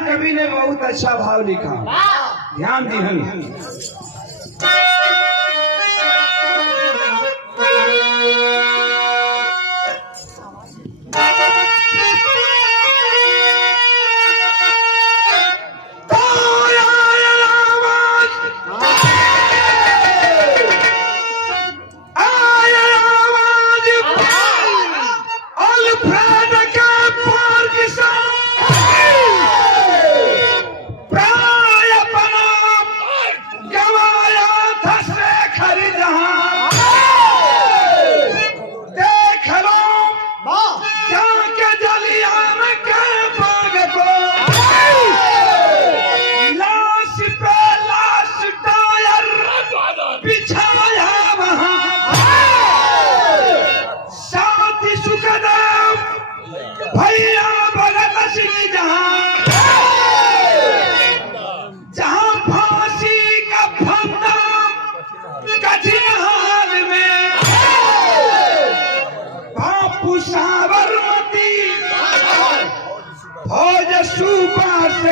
कवि ने बहुत अच्छा भाव लिखा, ध्यान दीहन।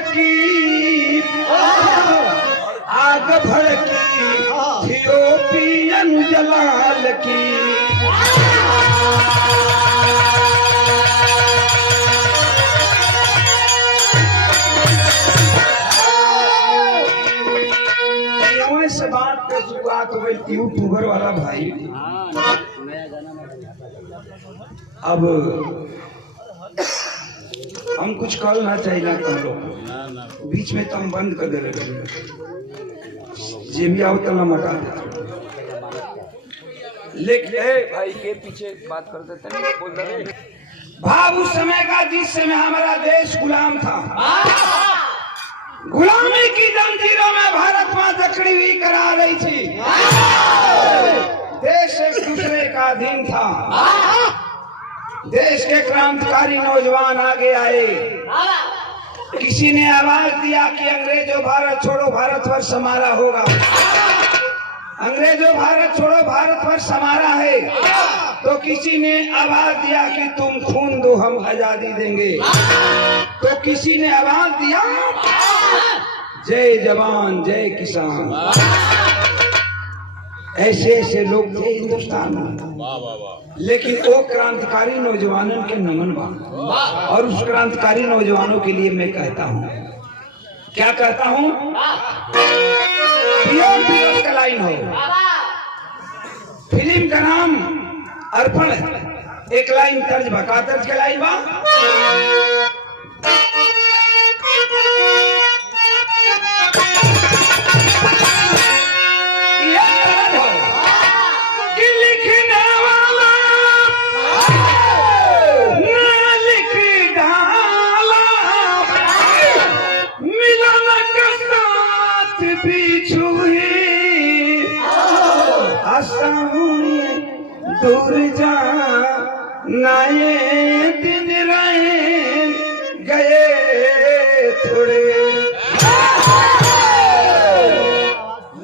की आग भड़की थियोपियन जलाल की। से बात पे शुरुआत हो गई यूट्यूबर वाला भाई। अब हम कुछ कल ना चाहिए ना तुम लोग बीच में तो हम बंद कर दे रहे जे भी आओ तला मटा देते। लेकिन भाई के पीछे बात कर देते हैं, बोल रहे भाव उस समय का जिस समय हमारा देश गुलाम था। गुलामी की जंजीरों में भारत मां जकड़ी हुई करा रही थी। देश एक दूसरे का अधीन था। देश के क्रांतिकारी नौजवान आगे आए। किसी ने आवाज दिया कि अंग्रेजों भारत छोड़ो, भारतवर्ष हमारा होगा। अंग्रेजों भारत छोड़ो, भारतवर्ष हमारा है। तो किसी ने आवाज दिया कि तुम खून दो, हम आजादी देंगे। तो किसी ने आवाज दिया जय जवान जय किसान। ऐसे ऐसे लोग थे हिंदुस्तान में। लेकिन वो क्रांतिकारी नौजवानों के नमन बा। और उस क्रांतिकारी नौजवानों के लिए मैं कहता हूँ, क्या कहता हूँ, पियोन पियोन का लाइन हो। फिल्म का नाम अर्पण है। एक लाइन तर्ज भका तर्ज के लाइन बा। दूर जा नाये दिन रहे गए थोड़े।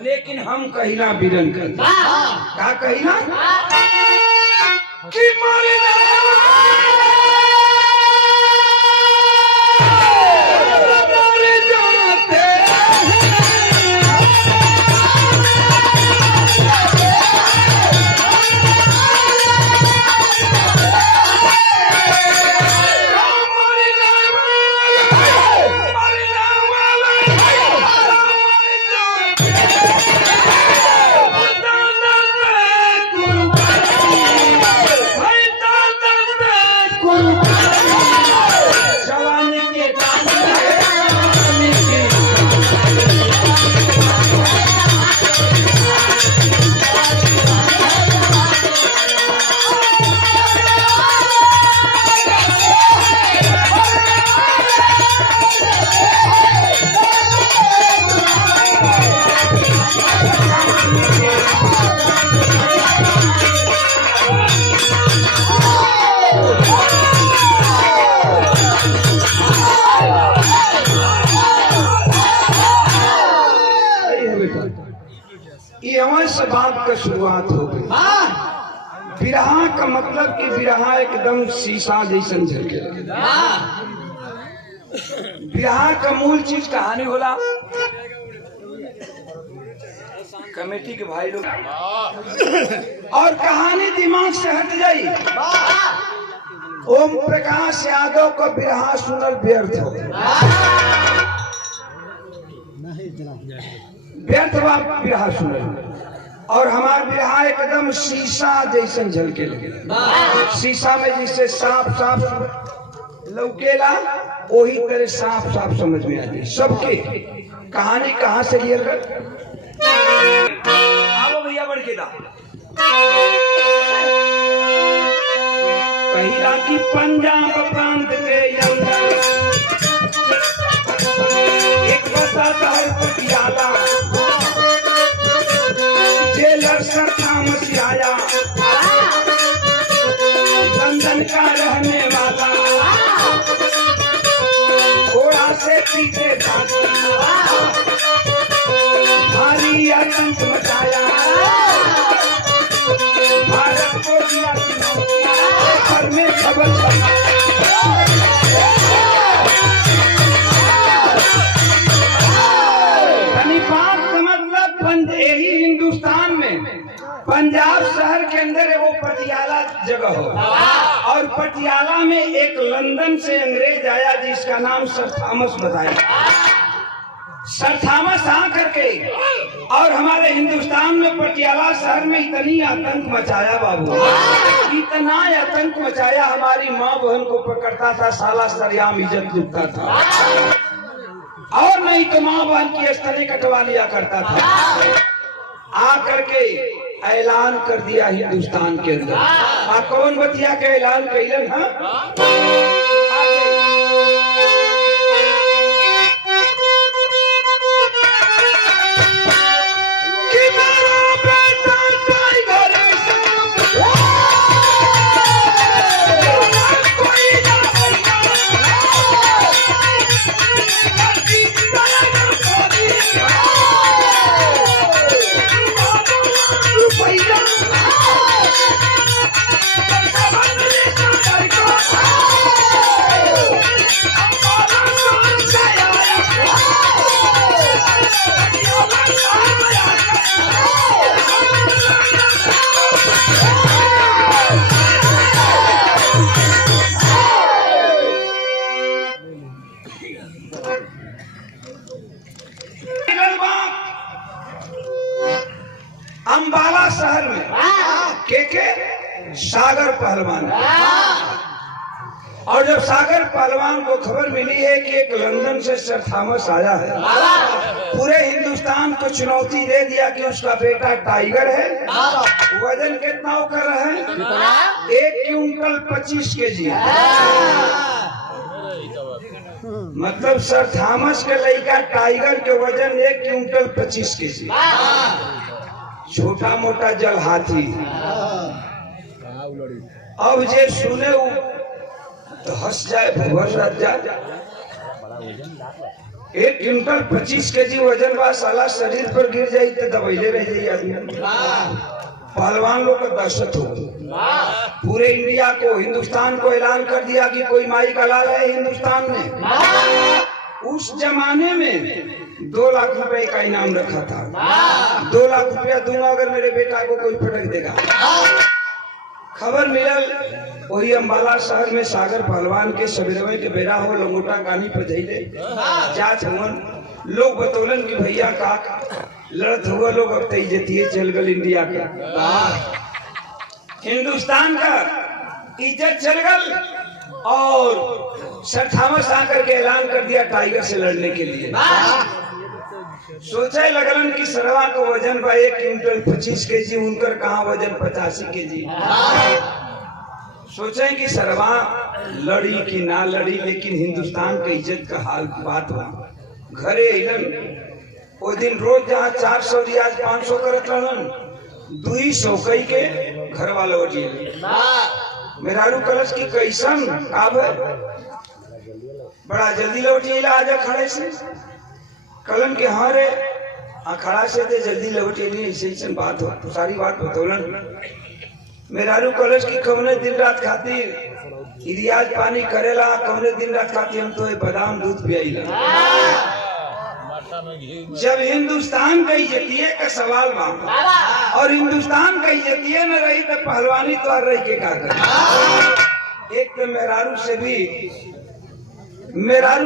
लेकिन हम कहिला बिरन कर का कहिला कि मरना कुर्बानी यहाँ से बात का शुरुआत हो गई। बिरहा का मतलब कि बिरहा एकदम शीशा जैसन झलके लगे। बिरहा का मूल चीज कहानी होला। कमेटी के भाई लोग और कहानी दिमाग से हट जाई। ओम प्रकाश यादव का बिरहा सुनल व्यर्थ हो, व्यर्थ बा बिरहा सुनल। और हमार बिरहा एकदम शीशा जैसन झलके लगे। शीशा में जैसे साफ साफ लौकेला, वही तरह साफ साफ समझ में आती सबके। कहानी कहाँ से लिया गया? आओ भैया बढ़ के दा। कहिला की पंजाब प्रांत के अंदर एक बसा शहर पटियाला, जेलर सर थॉमस आया, लंदन का रहने वाला, घोड़ा से पीछे भारी आतंक मचाया, भारत को दिया घर में खबर यही हिंदुस्तान में पंजाब शहर के अंदर वो पटियाला जगह हो, और पटियाला में एक लंदन से अंग्रेज आया जिसका नाम सर थॉमस बताया। सर थॉमस आ करके और हमारे हिंदुस्तान में पटियाला शहर में इतनी आतंक मचाया बाबू, इतना आतंक मचाया, हमारी माँ बहन को पकड़ता था, साला सरेआम इज्जत लूटता था, और नहीं तो माँ बहन की स्तनें कटवा लिया करता था। आ करके ऐलान कर दिया हिंदुस्तान के अंदर। कौन बतिया के ऐलान कैलन? अंबाला शहर में के सागर पहलवान, और जब सागर पहलवान को खबर मिली है कि एक लंदन से सर थॉमस आया है, पूरे हिंदुस्तान को चुनौती दे दिया कि उसका बेटा टाइगर है। वजन कितना कर रहा है? 1 क्विंटल 25 केजी। मतलब सर थॉमस के लड़का टाइगर के वजन 1 क्विंटल 25 केजी। छोटा मोटा जल हाथी। अब जे सुने तो हंस जाए, भवर रह जाए। 1 क्विंटल 25 केजी वजन बा, साला शरीर पर गिर जाये तो दबैले रह जाये आदमी। पहलवान लोग का दहशत हो, पूरे इंडिया को, हिंदुस्तान को ऐलान कर दिया कि कोई माई का लाल है हिंदुस्तान में। उस जमाने में 2 लाख रुपए का इनाम रखा था। 2 लाख रुपया दूंगा अगर मेरे बेटा को कोई पटक देगा। खबर मिलल वही अंबाला शहर में सागर पहलवान के सवेरे के बेरा हो, लंगोटा गानी पर धैले जात हुवन। लोग बतौलन कि भैया का लड़त हुआ, लोग अब तो इज्जतिये चल गल इंडिया का, हिंदुस्तान का इज्जत चल गल। और सर थॉमस आकर के ऐलान कर दिया टाइगर से लड़ने के लिए। सोचे लगलन कि सरवा को वजन बा 1 क्विंटल 25 केजी, उनकर कहाँ वजन 85 केजी। सोचे कि सरवा लड़ी कि ना लड़ी, लेकिन हिंदुस्तान के इज्जत का हाल बात हुआ। घरे अलन वो दिन रोज जहाँ 400 दिया 500 करत रहन, 200 कई के घर वाला वजिए मेहरारू कलश की कैसन अब बड़ा जल्दी लौटिएला आजा खड़े से। कलन के हाँ रे अखाड़ा से दे जल्दी लौटे नहीं, ऐसे बात हो तो सारी बात बतौलन। मेहरारू कॉलेज की कौने दिन रात खातिर रियाज पानी करेला, कौने दिन रात खातिर हम तो बादाम दूध पियाईला। जब हिंदुस्तान का इज्जतिये का सवाल बा और हिंदुस्तान का इज्जतिये न रही तो पहलवानी तो रही के का करे। एक तो मेहरारू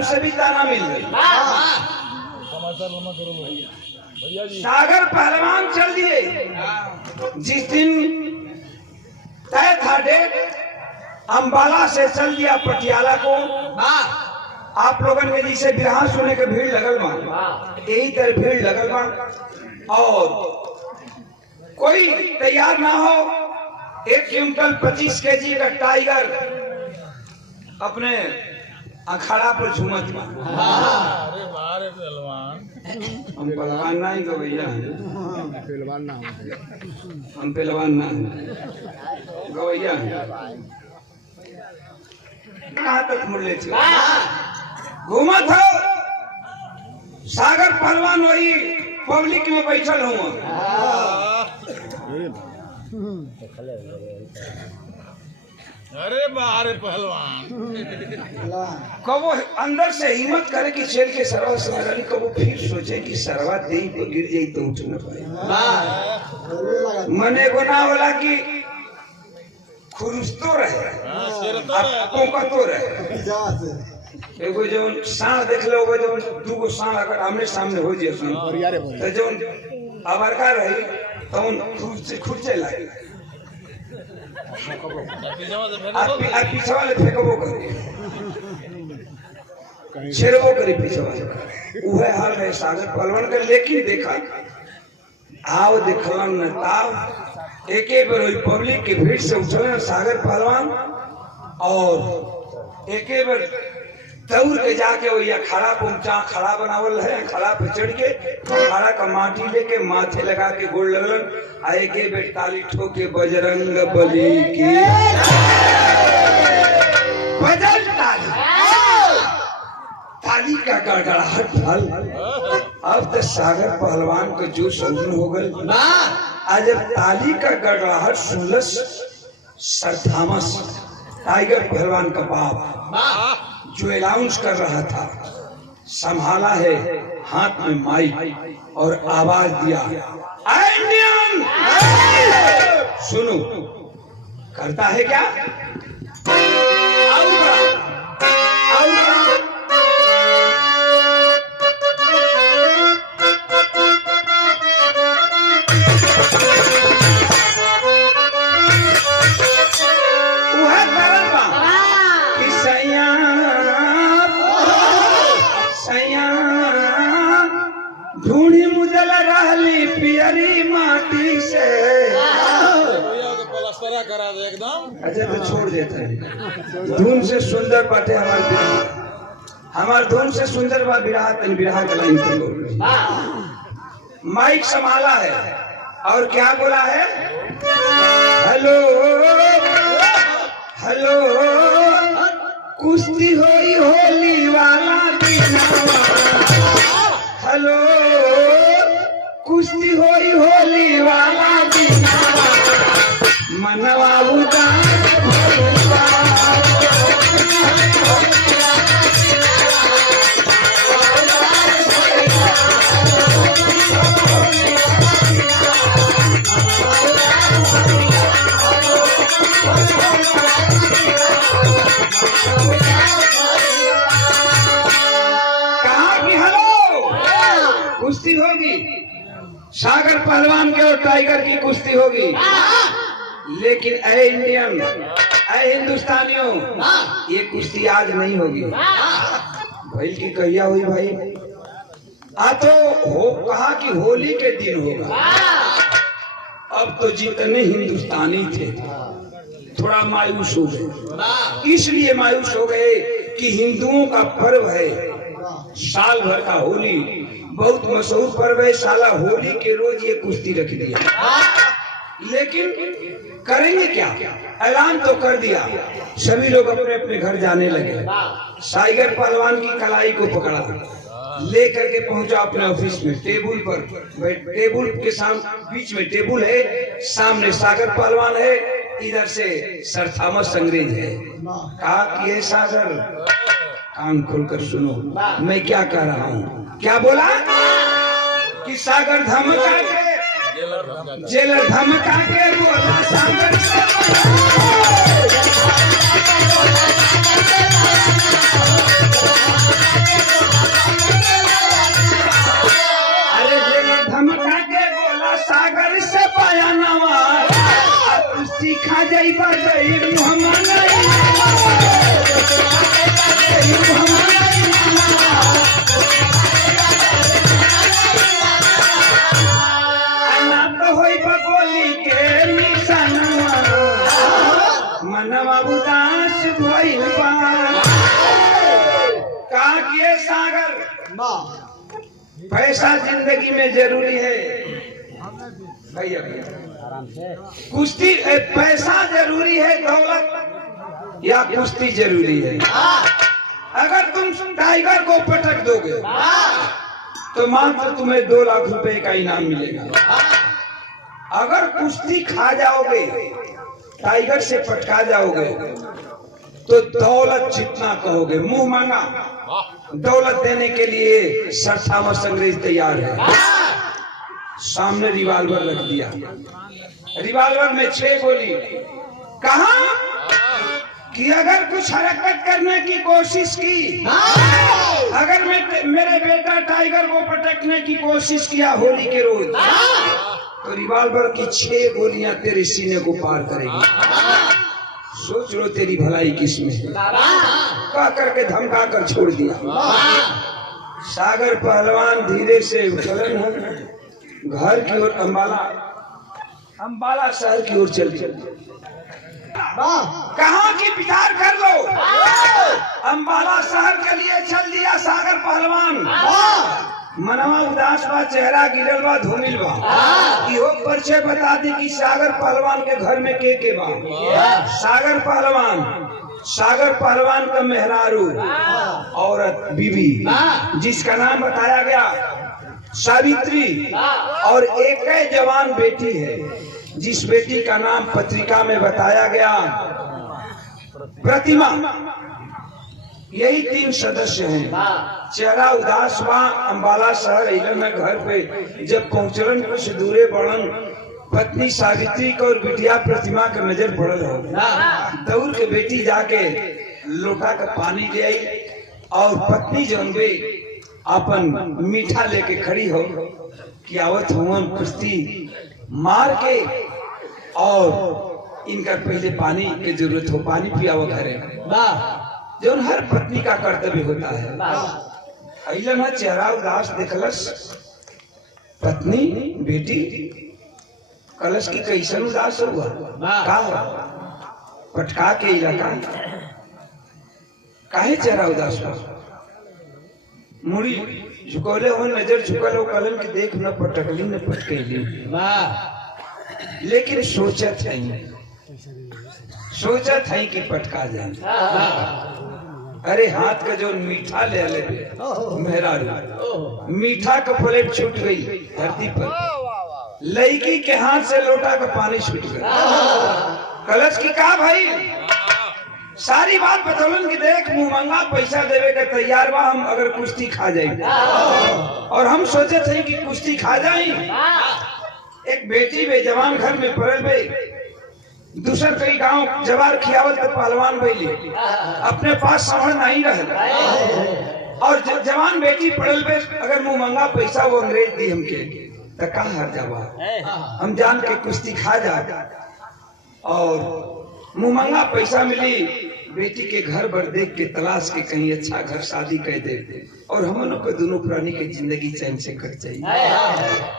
से भी ताना मिल गई। सागर पहलवान चल दिए। जिस दिन तय था डेट, अंबाला से चल दिया पटियाला को। आप लोगों के जैसे बिरहा सुने के भीड़ लगल बा, यही तरह भीड़ लगल बा और कोई तैयार ना हो। 1 क्विंटल 25 केजी का टाइगर अपने अखाड़ा पर झूमत बा। हम पहलवान नहीं गवैया, हम पहलवान ना गवैया। कहाँ तक मुड़ले थे घूमत हो। सागर पहलवान वही पब्लिक में बैठल हूँ। अरे बारे पहलवान कबो अंदर से हिम्मत करे कि चल के सरवा समझानी, कबो फिर सोचे कि सरवा दे तो गिर जाई तो उठ न पाए। मने को ना होला कि खुरुस तो रहे, तो रहे। एगो जो सांड देख लो, जो 2 सांड अगर आमने सामने हो जाए तो जो अबरका रही तो खुर्चे लागे पीछे वाले फेंकबो करे, छेड़बो करे पीछे वाले। वह हाल है सागर पहलवान का। लेकिन देखा आओ देखलन न ताव, एक बार पब्लिक के भीड़ से उठल सागर पहलवान और एक बार दौड़ के जाके वही अखाड़ा पहुंचा। खड़ा बनावल है, खड़ा पे चढ़ के अखाड़ा का माटी लेके माथे लगा के गोड़ लगलन। आए के बेट ताली ठोके बजरंग बली की बजल ताली का गड़गड़ाहट फल। अब तो सागर पहलवान को जो शौकीन हो गए। आज जब ताली का गड़गड़ाहट सुनलस सर थॉमस टाइगर पहलवान का बाप जो अनाउंस कर रहा था, संभाला है हाथ में माइक और आवाज दिया, इंडियन सुनो। करता है क्या? ढूंढी मुदल रहली पियरी माटी से। करा दे एकदम। अच्छा तो छोड़ देते हैं। धुन से सुंदर बाटे हमारे बिरहा, हमारे धुन से सुंदर बा बिरहा। तन बिरहा का लाइन तो माइक संभाला है और क्या बोला है? हेलो हेलो कुश्ती होई होली वाला दिन। हेलो कुश्ती होई होली वाला दिन। मनवा कुश्ती होगी, सागर पहलवान के और टाइगर की कुश्ती होगी। लेकिन ऐ इंडियन, ऐ हिंदुस्तानियों, ये कुश्ती आज नहीं होगी। भाई की कहिया हुई भाई? तो हो कहा कि होली के दिन होगा। अब तो जितने हिंदुस्तानी थे थोड़ा मायूस हो गए। इसलिए मायूस हो गए कि हिंदुओं का पर्व है साल भर का होली, बहुत मशहूर पर्व है। साला होली के रोज ये कुश्ती रख दिया। लेकिन करेंगे क्या? ऐलान तो कर दिया, सभी लोग अपने अपने घर जाने लगे। टाइगर पहलवान की कलाई को पकड़ा, ले करके पहुंचा अपने ऑफिस में। टेबल पर टेबल के सामने बीच में टेबल है, सामने सागर पहलवान है, इधर से सर थॉमस अंग्रेज है। कहा कि ये सागर, कान खोलकर सुनो मैं क्या कह रहा हूँ। क्या बोला कि सागर धमका के, जेलर धमका के बोला सागर से धमका के बोला सागर से पाया नवा सीखा जाई बाई तो होई बगोली के निशानवा मनवा उदास भइल बा। का किए सागर, पैसा जिंदगी में जरूरी है भैया, कुश्ती पैसा जरूरी है, दौलत या कुश्ती जरूरी है। अगर तुम टाइगर को पटक दोगे तो मात्र तुम्हें 2 लाख रुपए का इनाम मिलेगा। अगर कुश्ती खा जाओगे, टाइगर से पटका जाओगे तो दौलत जितना कहोगे, मुंह मांगा दौलत देने के लिए सर थॉमस अंग्रेज तैयार है। सामने रिवाल्वर रख दिया, रिवाल्वर में 6 गोली। कहा कि अगर कुछ हरकत करने की कोशिश की, अगर मेरे बेटा टाइगर को पटकने की कोशिश किया होली के रोज, तो रिवाल्वर की 6 गोलियां तेरे सीने को पार करेगी। सोच लो तेरी भलाई किसमें है। कह करके धमका कर छोड़ दिया। सागर पहलवान धीरे से चलन घर की ओर, अंबाला शहर की ओर चल कहा कि विचार कर लो। अंबाला शहर के लिए चल दिया सागर पहलवान। मनवा उदास बा, चेहरा गिरल बा, धूमिल बा। इहो परिचय बता दी कि सागर पहलवान के घर में के बा। सागर पहलवान का मेहरारू औरत बीवी, जिसका नाम बताया गया सावित्री, और एक जवान बेटी है जिस बेटी का नाम पत्रिका में बताया गया प्रतिमा। यही 3 सदस्य हैं। चेहरा उदास बा। अंबाला शहर इलन में घर पे जब पहुंचलन कुछ दूरे बढ़न, पत्नी सावित्री को और बिटिया प्रतिमा के नजर पड़ल हो। दौड़ के बेटी जाके लोटा का पानी ले आई और पत्नी जौन बे अपन मीठा लेके खड़ी हो कि आवत हुआ कुश्ती मार के, और इनका पहले पानी की जरूरत हो, पानी पियावा घरे, जो हर पत्नी का कर्तव्य होता है। अइलन चेहरा उदास देखलस पत्नी बेटी, कलश की कैसन उदास हुआ, का पटका के इलाका काहे चेहरा उदास हुआ। मुड़ी झुकौले हो, नजर झुकल हो, कलन की देख न पटकली न पटकेली, लेकिन सोचत है कि पटका जाए। अरे हाथ का जो मीठा ले मेहरारू, मीठा का प्लेट छूट गई धरती पर, लड़की के हाथ से लोटा का पानी छूट गया। कलश की का भाई सारी बात बतौलन की देख मुंह मंगा पैसा देवे का तैयार बा, हम अगर कुश्ती खा जाए, और हम सोचे थे कि कुश्ती खा जाए। एक बेटी बे जवान घर में पड़ल बे, दूसर कई गांव जवार खियावत तो पहलवान बैली, अपने पास समझ नहीं रहे, और जवान बेटी पड़ल बे, अगर मुंह मंगा पैसा वो अंग्रेज दी हमके तो का हर जावा, हम जान के कुश्ती खा जा, और मुंह मंगा पैसा मिली, बेटी के घर भर देख के तलाश के कहीं अच्छा घर शादी कर दे, और हम लोग को दोनों प्राणी की जिंदगी चैन से कट जाए।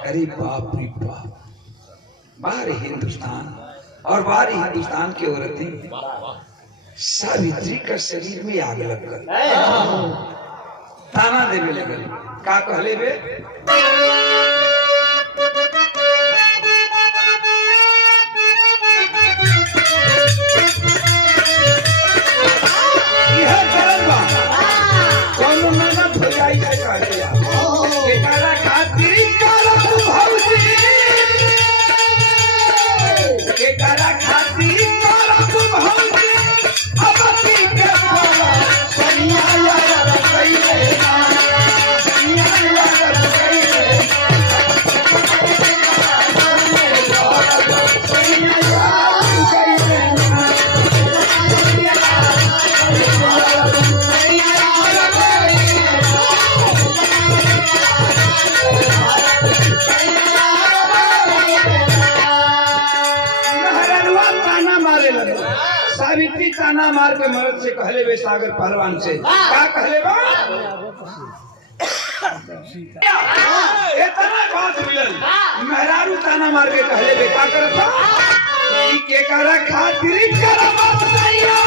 अरे बाप रे बाप, बाहर हिंदुस्तान और बाहर हिंदुस्तान की औरतें, सावित्री का शरीर में आग लग गई, ताना देने लगे। का कहले बे यह चलन बा, कौन मेहनत हो जाए कह दिया। सावित्री ताना मार के मर्द से कहले बे सागर पहलवान से का कहले बा इतना बात मिलल मेहरारू ताना मार के कहले बे का करता कि के करा खातिर करम सैया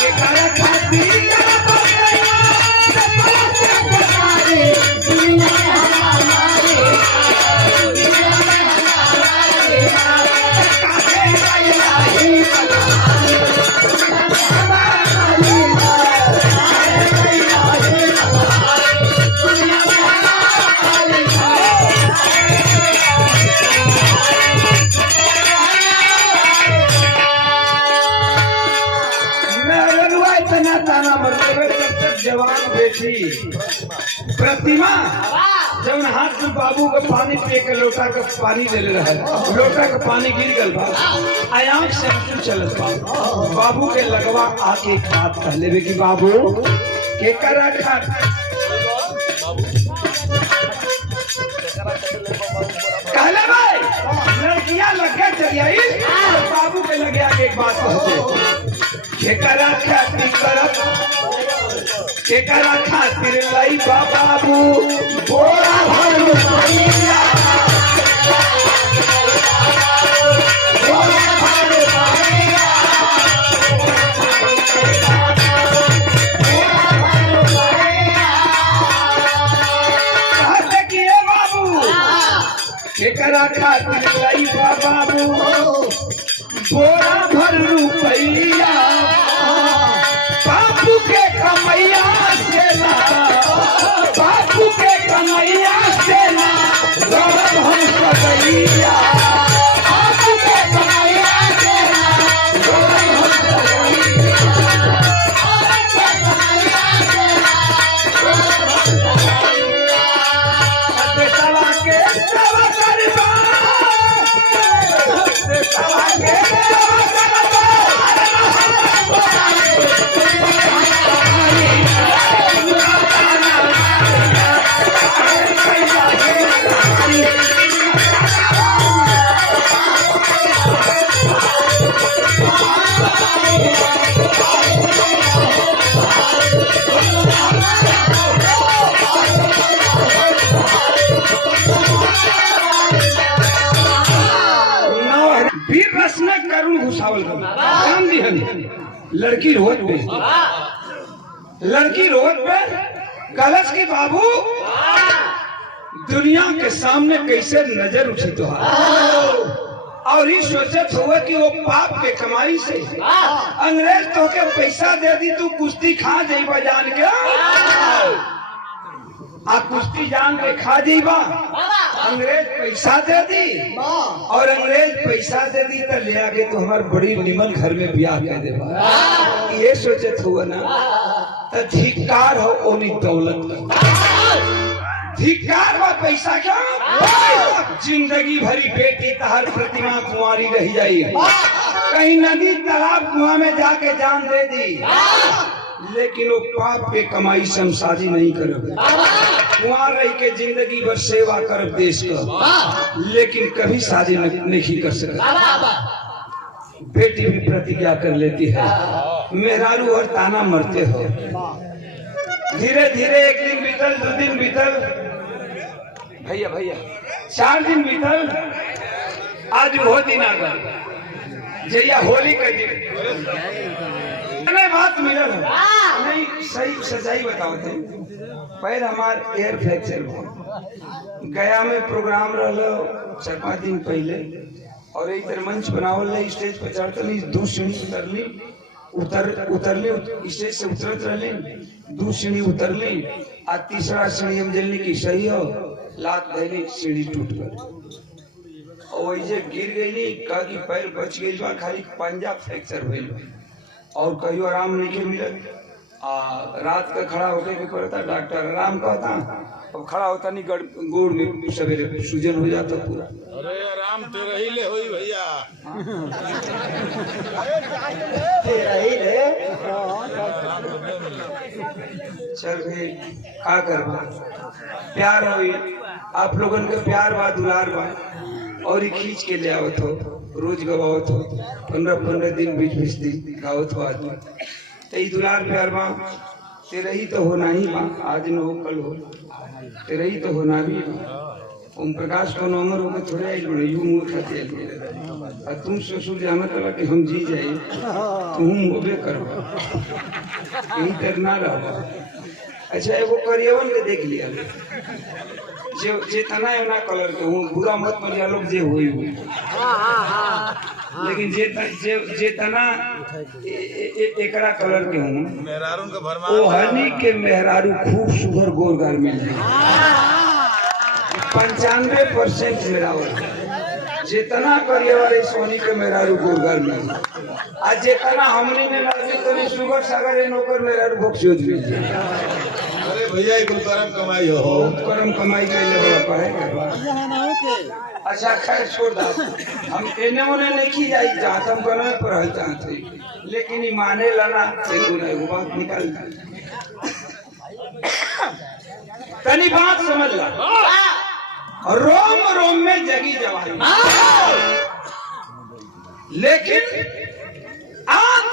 के करा खातिर करम सैया जवान बेटी प्रतिमा जब हाथ में बाबू का पानी पिए के लोटा का पानी ले रहा है लोटा का पानी गिर गल बा आँख से आंसू चलत बा बाबू के लगवा आके खात कहले बे कि बाबू के करा खात कहले भाई लड़कियां लगे चली आई बाबू के लगे आके एक बात कहते के करा खाती करत के करा खातिर लाई बाबू बोरा भर रुपया कहते कि बाबू के करा खातिर लाई बाबू बोरा भर रुपया बापू के कमैया से ना बापू के कमैया से ना गौरव हम सदैया बापू के कमैया से ना गौरव हम सदैया सवा के सवा करबा सवा के लड़की रोड पे कलश के बाबू दुनिया के सामने कैसे नजर उठी तो और ये सोचत हुआ कि वो पाप के कमाई से अंग्रेज तो के पैसा दे दी तू कुश्ती खा जाइबा जान के आ कुश्ती जान के खा जाइबा अंग्रेज पैसा दे दी और अंग्रेज पैसा दे दी तो ले आके तो हमारे बड़ी निमन घर में ब्याह कर देबा ये सोचत हुआ ना तो धिक्कार हो ओनी दौलत धिक्कार व पैसा क्या जिंदगी भरी बेटी तहर प्रतिमा कुंवारी रह जाई कहीं नदी तालाब कुआं में जाके जान दे दी लेकिन वो पाप के कमाई से हम शादी नहीं करब कुआं रह के जिंदगी भर सेवा करब देश का लेकिन कभी शादी नहीं कर सकते। बेटी भी प्रतिज्ञा कर लेती है मेहरारू और ताना मरते हो। धीरे धीरे एक दिन बीतल 2 दिन बीतल भैया भैया 4 दिन बीतल आज वो दिन आ गया जैया होली का दिन बात मिलल नहीं सही सच्चाई बताओ थे पैर हमार एयर फ्रैक्चर गया में प्रोग्राम रहा 4-5 दिन पहले और एक तरह मंच बनावल स्टेज पर चढ़तली 2 सीढ़ी उतरली स्टेज से उतरत रहली 2 सीढ़ी उतरली आ 3रा सीढ़ी हम जल्दी की सही हो लात धैली सीढ़ी टूट गई और वही गिर गई कहा कि पैर बच गई खाली पंजा फ्रैक्चर हुई और कहियो आराम नहीं के मिलत रात का खड़ा होके भी पड़ता डॉक्टर आराम कहता अब खड़ा होता नहीं गोड़ में सवेरे सूजन हो जाता पूरा। अरे आराम तेरा ही ले होई भैया तेरा ही ले चल भाई का करबा प्यार होई आप लोगन के प्यार बा दुलार बा और खींच के ले आवत हो, रोज गवावत हो, 15-15 दिन 20-20 दिन गावत हो आदमी। तो ई दुलार प्यार बा तेरा ही तो होना ही बा, आज न हो कल हो, तेरा ही तो होना भी बा। ओम प्रकाश को नंबर होकर थोड़े आई बड़े यू मुंह खाते और तुम ससुर जाना चला कि हम जी जाए तुम होबे करवा यही तक ना रहा। अच्छा एगो करियवन के देख लिया जे तना है ना कलर के हूँ, बुरा मत मनिया लोग जे हुई लेकिन जे तना एकरा कलर के हूँ मेहरारू का भरमा ओ हनी के मेहरारू खूब सुगर गोरगार मिल जाए 95% मेरावर जितना करिए वाले सोनी के मेहरारू गोरगार मिल आज जितना हमनी में नजदीक तो सुगर सागर नौकर मेहरारू बख्शोद मिल जाए। अरे भैया ये करम कमाई हो करम कमाई के लिए पड़ेगा। अच्छा खैर छोड़ दा, हम एने ओने नहीं जाई चाहत, हम कने पर रहल चाहते लेकिन ई माने लना एगो बात निकाल तनी बात समझ ला। रोम रोम में जगी जवानी, लेकिन आज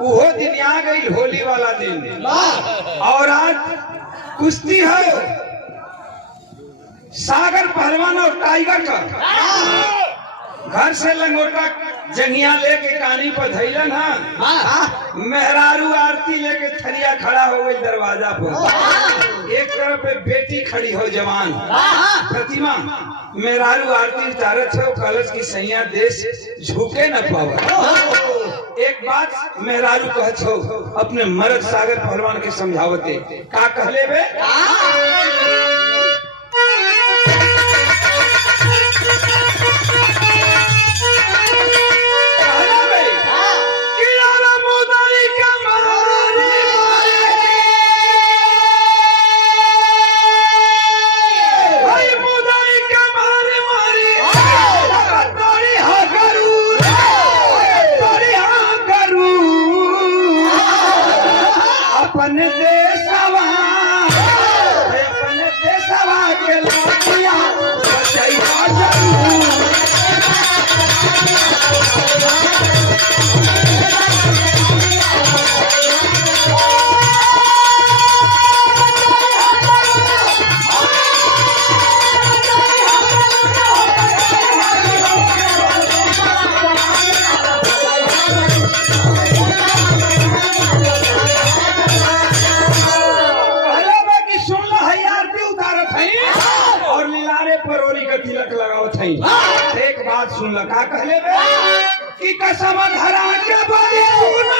वो दिन आ गई होली वाला दिन और आज कुश्ती है सागर पहलवान और टाइगर का। घर से लंगोटा जंगिया लेके कानी पर धैलन है, मेहरारू आरती लेके थरिया खड़ा हो गई दरवाजा पर। एक तरफ पे बेटी खड़ी हो जवान प्रतिमा, मेहरारू आरती उतारत है, कलश की सैया देश झुके न पावे। एक बात मेहरारू कहत हो अपने मर्द सागर पहलवान के समझावते का कहले बे एक बात सुन ल का कहले बे कि कसम धरा के बड़ी सुना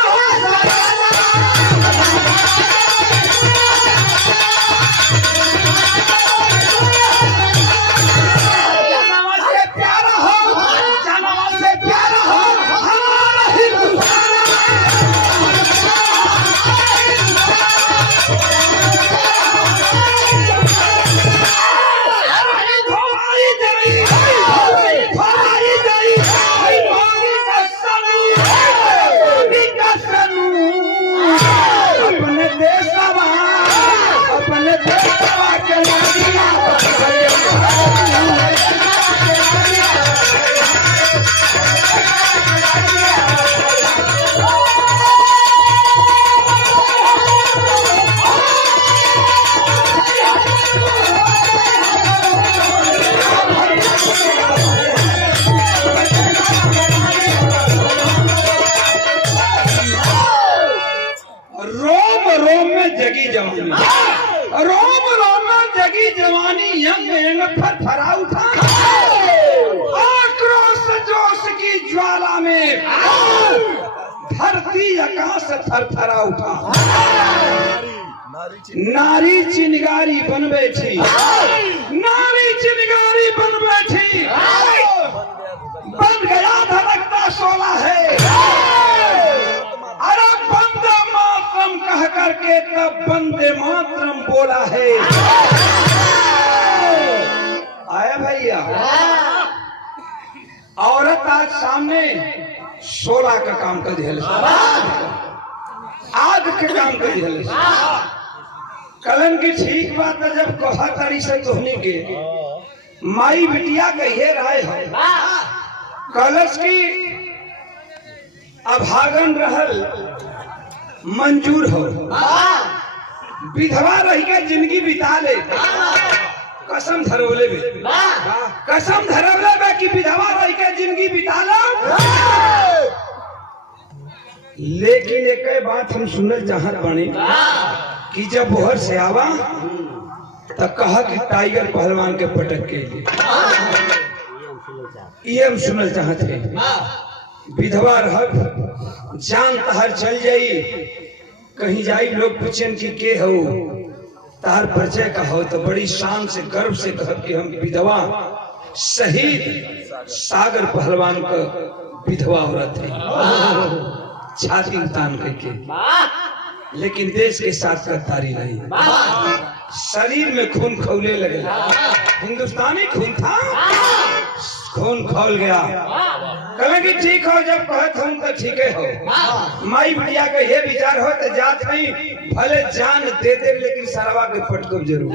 रोम रोम जगी जवानी यंग फरफरा उठा, आक्रोश जोश की ज्वाला में धरती आकाश थरथरा उठा। नारी चिनगारी बन बैठी, नारी चिनगारी बन बैठी, बन गया धड़कता शोला है। अरे बंदे मातरम कह करके तब बंदे मातरम बोला है। आया भैया, औरत आज सामने शोला का काम कर दिया, आग के काम कर दिया। कलम की ठीक बात है, जब कहा तारी से कहने के माई बिटिया कहिए राय है कलश की अभागन रहल मंजूर हो विधवा रह के जिंदगी बिता ले कसम धरोले में कसम धरोले में कि विधवा रह के जिंदगी बिता लो लेकिन एक बात हम सुनल चाहत बने कि जब बोहर से आवा तो कहा कि टाइगर पहलवान के पटक के लिए ये हम सुनल चाहते विधवा रह जान तहर चल जाई कहीं जाई लोग पूछें कि के हो तार परिचय का हो तो बड़ी शान से गर्व से कह कि हम विधवा शहीद सागर पहलवान का विधवा औरत है छाती उतान करके लेकिन देश के साथ गद्दारी नहीं शरीर में खून खौले लगे हिंदुस्तानी खून था खून खौल गया कहे कि ठीक हो जब कहत हम तो ठीक हो माई बिटिया का ये विचार हो तो जात नहीं भले जान दे दे लेकिन सरवा के पटको जरूर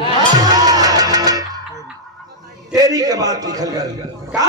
तेरी के बात लिखल गया का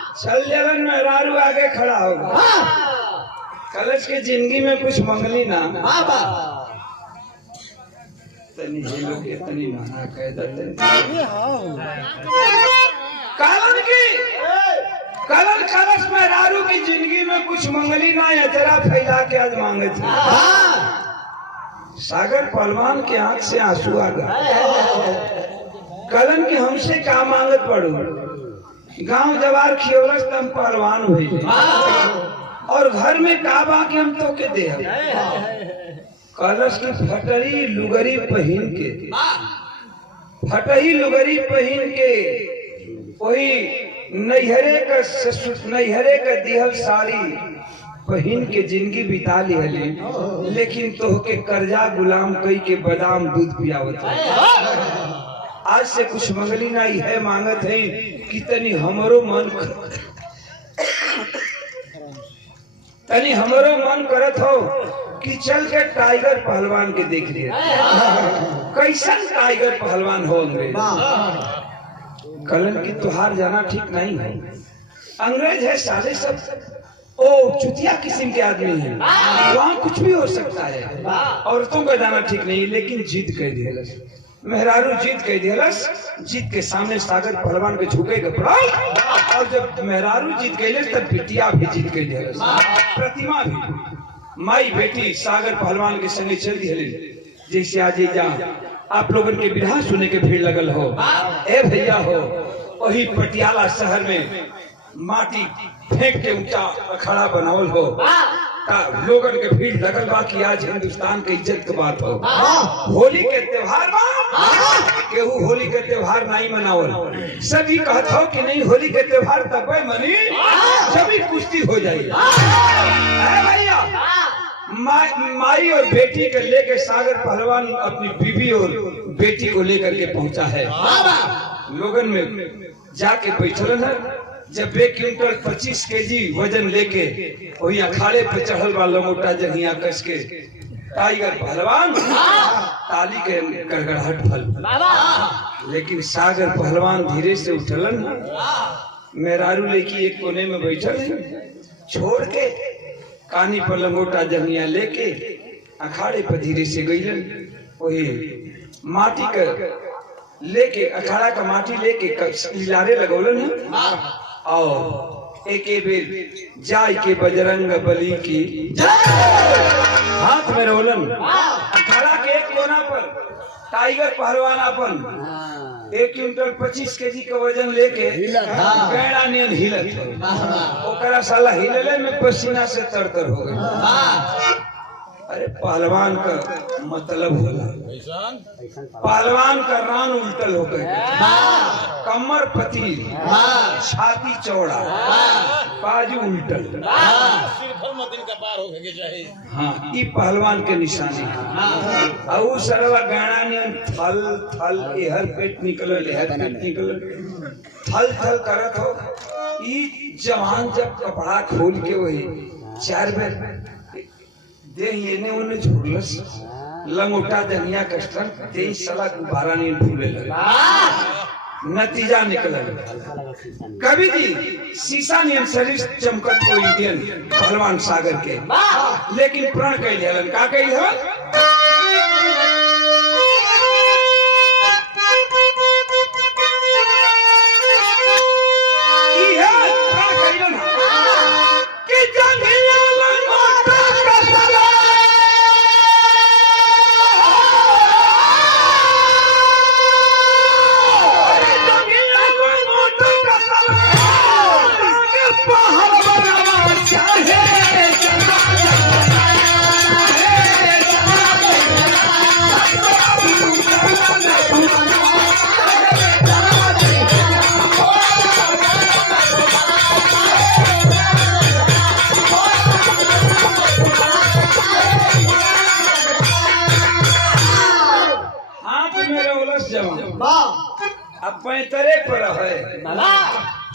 मेहरारू आगे खड़ा होगा कलश के जिंदगी में कुछ मंगली ना तनी हेलो के तनी माना कह देते कलश कलश मेहरारू की जिंदगी में कुछ मंगली ना है तेरा फैला के आज मांगे थे सागर पहलवान के आंख से आंसू आ गए कलन की हमसे क्या मांगत पड़ू गांव जवार खियोलस तम पहलवान हुई और घर में काबा के हम तो के दे कलश की फटरी लुगरी पहन के फटही लुगरी पहन के वही नैहरे का दिहल साड़ी पहन के जिंदगी बिता ली हली लेकिन तो के कर्जा गुलाम कई के बादाम दूध पियावत आज से कुछ मंगली नहीं है मांगत है कितनी हमरो मन तनी हमरो मन करत हो कि चल के टाइगर पहलवान के देख लिए कैसन टाइगर पहलवान हो अंग्रेज कलन की तुहार जाना ठीक नहीं है अंग्रेज है साले सब ओ चुतिया किस्म के आदमी है वहाँ कुछ भी हो सकता है औरतों का जाना ठीक नहीं लेकिन जीत कह दिया मेहरारू जीत कह दिया जीत के सामने सागर पहलवान के झुके के पड़ा और जब मेहरारू जीत गए तब बिटिया भी जीत कह दिया प्रतिमा भी माई बेटी सागर पहलवान के संगे चल दी जैसे आज जा आप लोगों के बिरहा सुने के भीड़ लगल हो ए भैया हो वही पटियाला शहर में माटी फेंक के ऊंचा अखाड़ा बनावल हो लोगन के भीड़ लगल बा कि आज हिंदुस्तान के इज्जत की बात हो होली के त्योहार केहू होली के त्योहार नहीं मनावल सभी कहत हो कि नहीं होली के त्योहार तब मनी जब कुश्ती हो जाएगी भैया माई और बेटी को लेकर सागर पहलवान अपनी बीवी और बेटी को लेकर के पहुंचा है लोगन में जाके बैठल है जब 1 क्विंटल 25 केजी वजन लेके वही अखाड़े पे चढ़ल बा लंगोटा जंगिया कस के टाइगर पहलवान ताली के गड़गड़ाहट फल लेकिन सागर पहलवान धीरे से उठलन मेहरारू लेकी एक कोने में बैठल छोड़ के कानी पर लंगोटा जंगिया लेके अखाड़े पर धीरे से गईलन वही माटी का लेके अखाड़ा का माटी लेके लिलारे लगौलन और एक बेर जाय के बजरंग बली की हाथ में रोलन अखाड़ा के एक कोना पर टाइगर पहलवान अपन 1 क्विंटल 25 केजी का वजन लेके गैड़ा ने हिलत ओकरा साला हिलले में पसीना से तरतर हो गई अरे पहलवान का मतलब होला पहलवान का रान उल्टल हो गए अमरपति, छाती चौड़ा, बाजू उल्टल। हाँ, ई पहलवान के निशानी है। और उ सरवा गाना में थल थल एहर पेट निकलल, एहर पेट निकलल, थल थल करत हो। ई जवान जब कपड़ा खोल के वही 4 बेर देह एने ओने झूरलस, लंगोटा दनिया कष्टन ते साला गुब्बारा नहीं भूले लगे। नतीजा निकला कवि जी शीशा नियम शरीर चमकत हो इंडियन पहलवान सागर के, लेकिन प्रण कही हलन का कही हलन अब पैतरे पर है,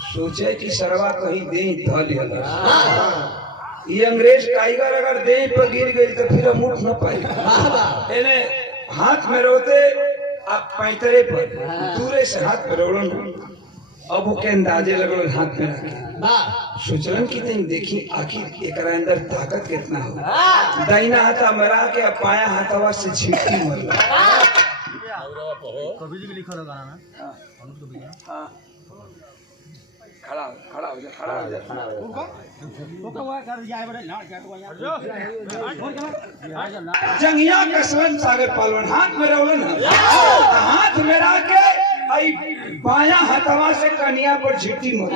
सोचे कि सरवा कहीं दे धल ये अंग्रेज टाइगर अगर दे पर गिर गई तो फिर हम उठ न पाए। इन्हें हाथ में रोते अब पैतरे पर दूरे से हाथ में रोलन, अब वो के अंदाजे लगल हाथ में रखे, सोचलन कि तुम देखी आखिर एक अंदर ताकत कितना हो। दाहिना हाथा मरा के अब पाया हाथवा से छींटी मरला। कभी भी लिखा गाना ना खड़ा हो जा, खड़ा हो जा। जंगिया कसवन सागर पहलवान हाथ में रोलन, हाथ में के आई बाया हथवा से कनिया पर झिट्टी मारी।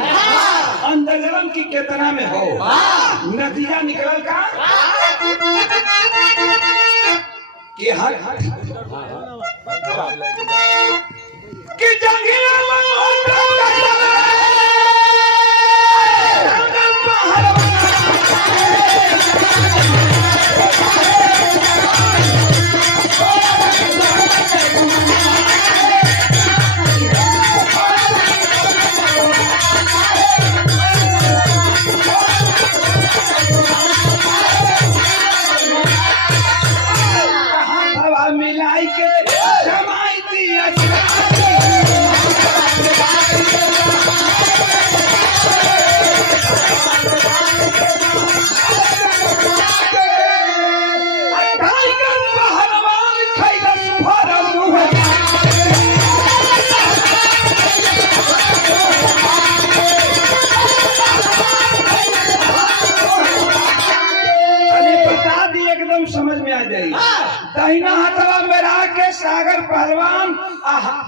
अंदर की केतना में हो, नतीजा निकल का कि कि जंगिया मिलाई के जमाई दिया समझ में आ जाएगी। दाहिना हाथवा में रह के सागर पहलवान,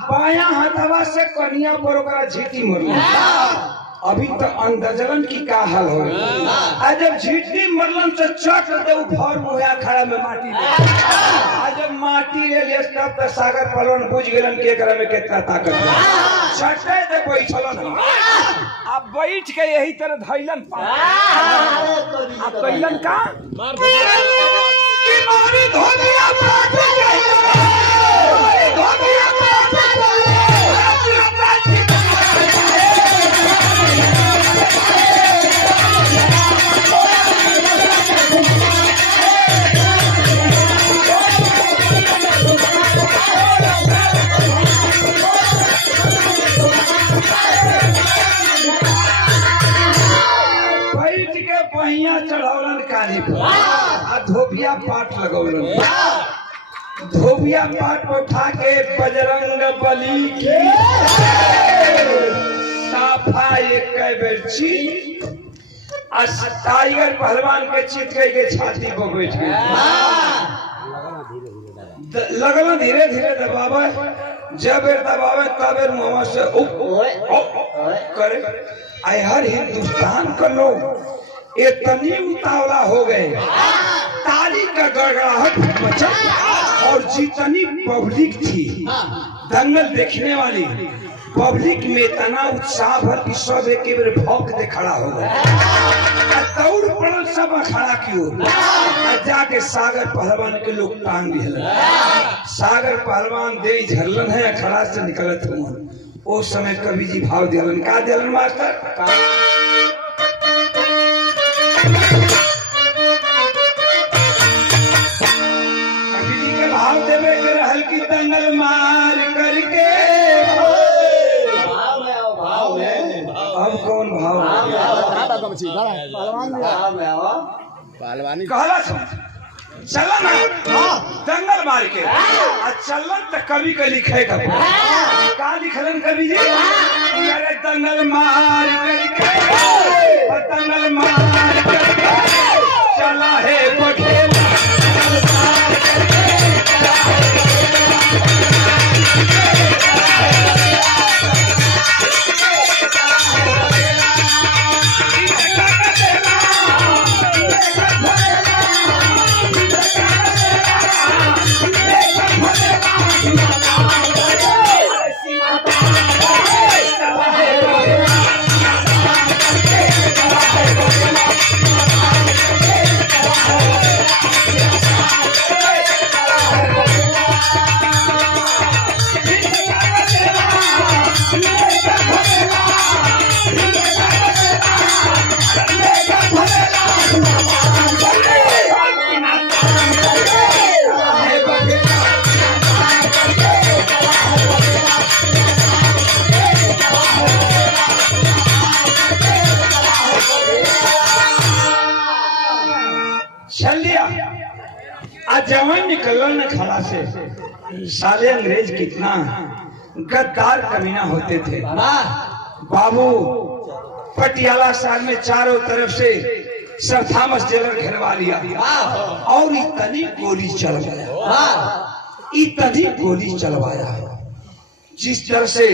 बाया हाथवा से कनिया पर ओकरा झीटी मरल। अभी तो अंधजलन की का हाल हो रही। आज जब झीटी मरलन तो चट दे भर मुया खड़ा में माटी ले। आज जब माटी ले ले तब तो सागर पहलवान बुझ गेलन के एकरा में कितना ताकत है। चटे दे बैठलन, अब बैठ के यही तरह धैलन अब कैलन का मार मारी धोनिया बैठ के पहिया चढ़ौलन काली पर, धोबिया पाठ लगौलन। धोबिया पाठ उठा के बजरंग बली की साफा एक बेर चीत, टाइगर पहलवान के चित के छाती पर बैठ गए। लगल धीरे धीरे दबावे, जब दबावे तब मुंह से करे। हर हिंदुस्तान का लोग इतनी उतावला हो गए, ताली का गड़गड़ाहट मचा और जितनी पब्लिक थी दंगल देखने वाली पब्लिक में इतना उत्साह भर कि सब एक बार भौंक दे खड़ा हो गए। दौड़ पड़ल सब अखाड़ा की ओर, जाके सागर पहलवान के लोग टांग दिहल। सागर पहलवान दे झरलन है, अखाड़ा से निकलत हुआ। ओ समय कवि जी भाव दिलन, का दिलन मास्टर? कवि जी के भाव देवे के रहल की दंगल मार करके। अब कौन भाव? कहला चला ना दंगल मार के चलन तो कवि का लिखे का लिखलन कवि जी? अरे दंगल मार करके, दंगल मार करके चला है बघेला। जवान निकलन खड़ा से साले अंग्रेज कितना गद्दार कमीना होते थे। बाबू पटियाला शहर में चारों तरफ से सर थॉमस जेलर घेरवा लिया और इतनी गोली चलवाया, इतनी गोली चलवाया जिस तरह से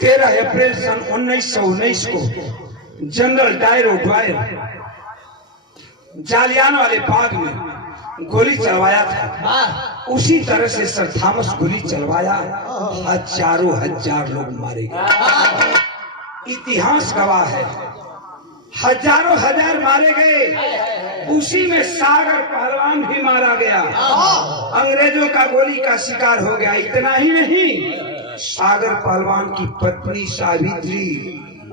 13 अप्रैल सन 1919 को जनरल डायर ओड्वायर जालियानवाले बाग में गोली चलवाया था, उसी तरह से सर थॉमस गोली चलवाया, हजारों हजार लोग मारे गए। इतिहास गवाह है, हजारों हजार मारे गए। उसी में सागर पहलवान भी मारा गया, अंग्रेजों का गोली का शिकार हो गया। इतना ही नहीं, सागर पहलवान की पत्नी सावित्री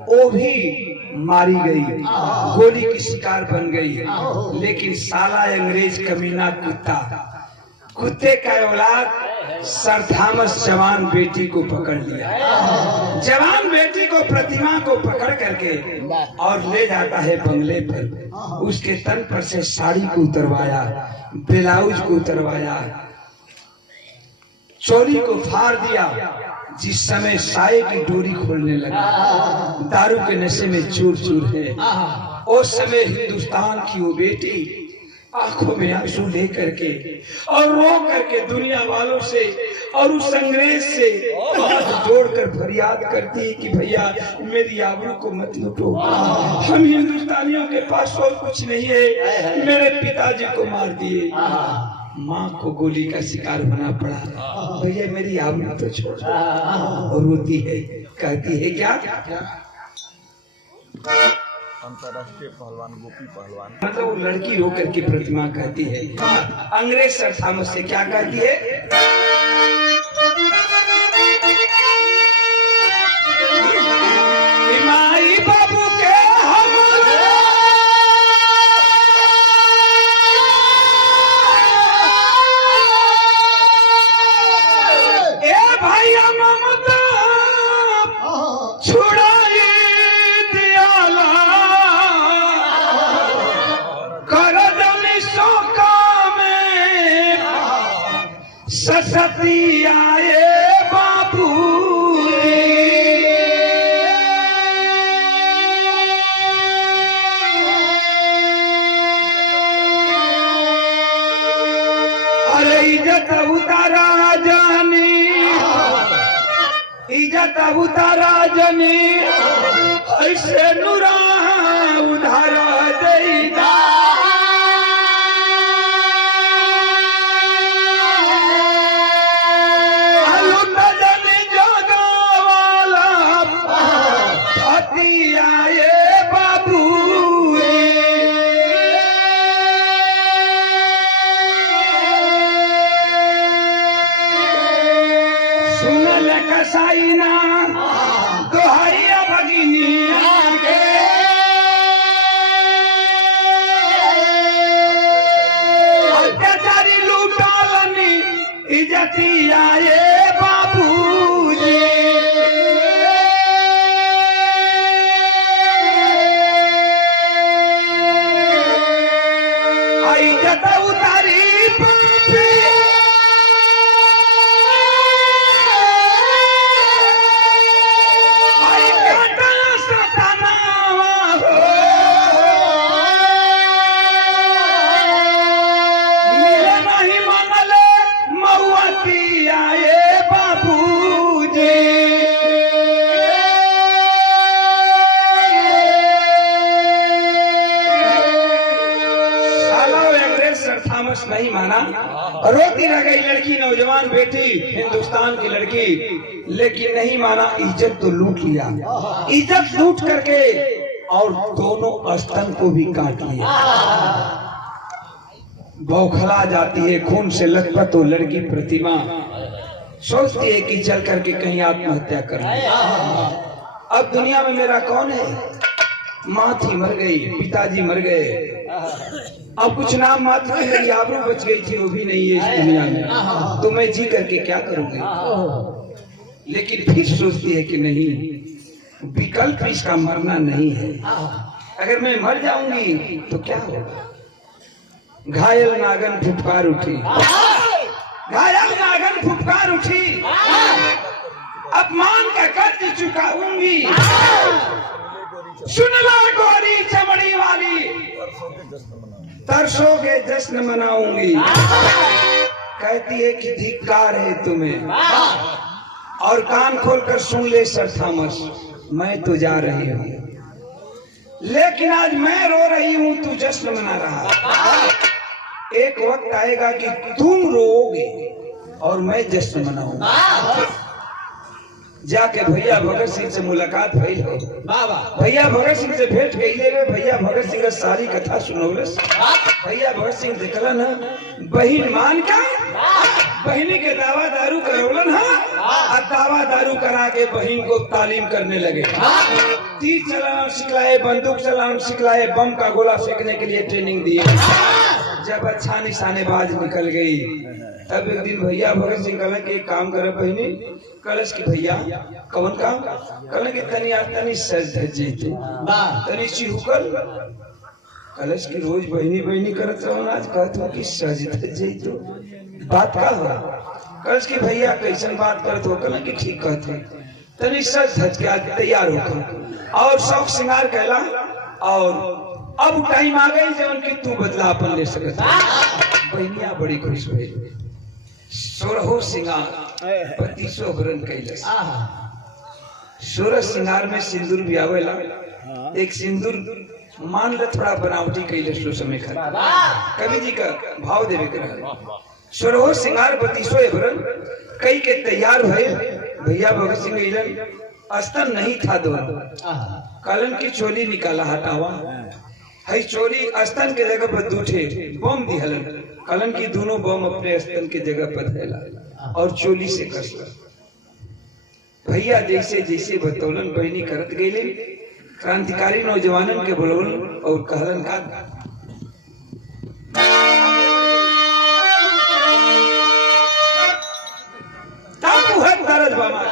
वो भी मारी गई, गोली की शिकार बन गई। लेकिन साला अंग्रेज कमीना कुत्ता, कुत्ते का औलाद सर थॉमस जवान बेटी को पकड़ लिया। जवान बेटी को, प्रतिमा को पकड़ करके और ले जाता है बंगले पर। उसके तन पर से साड़ी को उतरवाया, ब्लाउज को उतरवाया, चोली को फाड़ दिया। जिस समय साये की डोरी खोलने लगा, दारू के नशे में चूर चूर है, उस समय हिंदुस्तान की वो बेटी आंखों में आंसू ले करके और रो करके दुनिया वालों से और उस अंग्रेज से जोड़कर फरियाद करती है कि भैया मेरी आबरू को मत लूटो, हम हिंदुस्तानियों के पास और कुछ नहीं है, मेरे पिताजी को मार दिए, माँ को गोली का शिकार बना पड़ा, भैया मेरी आबरू तो छोड़। और रोती है, कहती है क्या? अंतरराष्ट्रीय पहलवान गोपी पहलवान, मतलब वो लड़की होकर के प्रतिमा कहती है। अंग्रेज सर थॉमस से क्या कहती है? माई बाबू के हम ए भैया ममता छुड़ाई दियाला सती आए बाबू अरे इज्जत उतारा जानी, इज्जत उतारा जानी, ऐसे नुरा उधारा देदा। नहीं माना। रोती रह गई लड़की, नौजवान बेटी, हिंदुस्तान की लड़की, लेकिन नहीं माना। इज्जत तो लूट लिया, इज्जत लूट करके और दोनों स्तन को भी काट लिया। बौखला जाती है, खून से लथपथ हो लड़की प्रतिमा, सोचती है कि चल करके कहीं आत्महत्या कर ले। अब दुनिया में मेरा कौन है? माँ थी मर गई, पिताजी मर गए, अब कुछ नाम मात्र है, मेरी आबरू बच गई थी, वो भी नहीं है इस दुनिया में, तो मैं जी करके क्या करूंगी? लेकिन फिर सोचती है कि नहीं, विकल्प इसका मरना नहीं है। अगर मैं मर जाऊंगी तो क्या होगा? घायल नागन फुटकार उठी, घायल नागन फुटकार उठी, अपमान का कर्ज चुकाऊंगी। सुन लो गोरी चमड़ी वाली, तरसोगे जश्न मनाऊंगी। कहती है कि धिक्कार है तुम्हें, और कान खोलकर सुन ले सर थॉमस, मैं तो जा रही हूँ, लेकिन आज मैं रो रही हूँ, तू जश्न मना रहा। एक वक्त आएगा कि तुम रोओगे और मैं जश्न मनाऊंगा। जाके भैया भगत सिंह से मुलाकात भई हो, भैया भगत सिंह से भेंट गई रे। भैया भगत सिंह का सारी कथा सुनौलस। भैया भगत सिंह देखलन है बहिन मान का, बहिनी के दावा दारू करौलन है, और दावा दारू करा के बहिन को तालीम करने लगे। तीर चलाना सिखलाए, बंदूक चलाना सिखलाए, बम का गोला फेंकने के लिए ट्रेनिंग दिए। जब अच्छा निशानेबाज निकल गई, तब एक दिन भैया भगत सिंह कहले कि एक काम करे बहिनी। कलश की भैया कौन काम? कहले कि तनी आज तनी सज धज जैते, तनी चिहुकल। कलश की रोज बहिनी बहिनी करत रहो, आज कहत हो कि सज धज जैतो, बात का हो? कलश की भैया कैसन बात करत हो? कहले कि ठीक कहत हो, तनी सज धज के आज तैयार होकर और शौक श्रृंगार कहला, और अब टाइम आ गई जब कि तू बदला अपन ले सकत। बहनिया बड़ी खुश हुई, 16 श्रृंगार 32 भरण कैलस। 16 श्रृंगार में सिंदूर भी आवेला, एक सिंदूर मान ल थोड़ा बनावटी कैलस लो समय खा। कवि जी का भाव देवे कर 16 श्रृंगार 32 भरण कई के तैयार हुए। भैया भगत सिंह स्तन नहीं था दोनों, कलन की चोली निकाला, हटावा है चोली, स्तन के जगह पर दूठे बम दिहलन। कलन की दोनों बम अपने स्तन के जगह पर धैला और चोली से कसला। भैया जैसे जैसे बतौलन बहनी करत गए, क्रांतिकारी नौजवानन के बोलन और कहलन का ताकू है दर्द बाबा।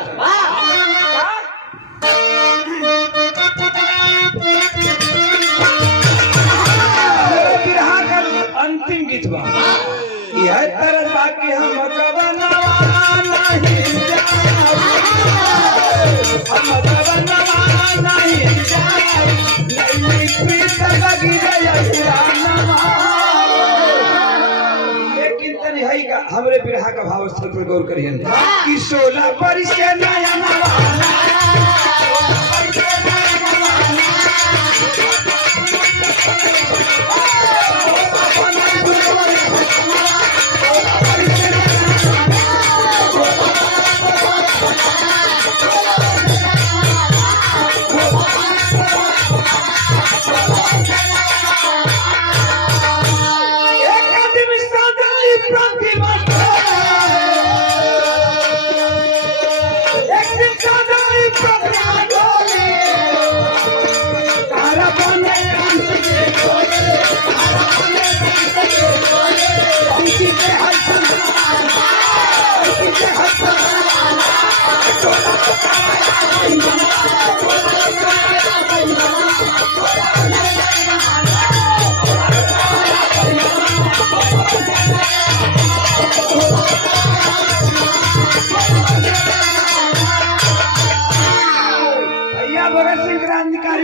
अंतिम गीत बा यह तरह बाकी हम कवनवा नहीं जाए, हम कवनवा नहीं जाए, नहीं प्रीत लगी पुराना। लेकिन तनी है का हमरे बिरहा का भाव स्थल पर गौर करिए कि 16 बरिस के नया नवा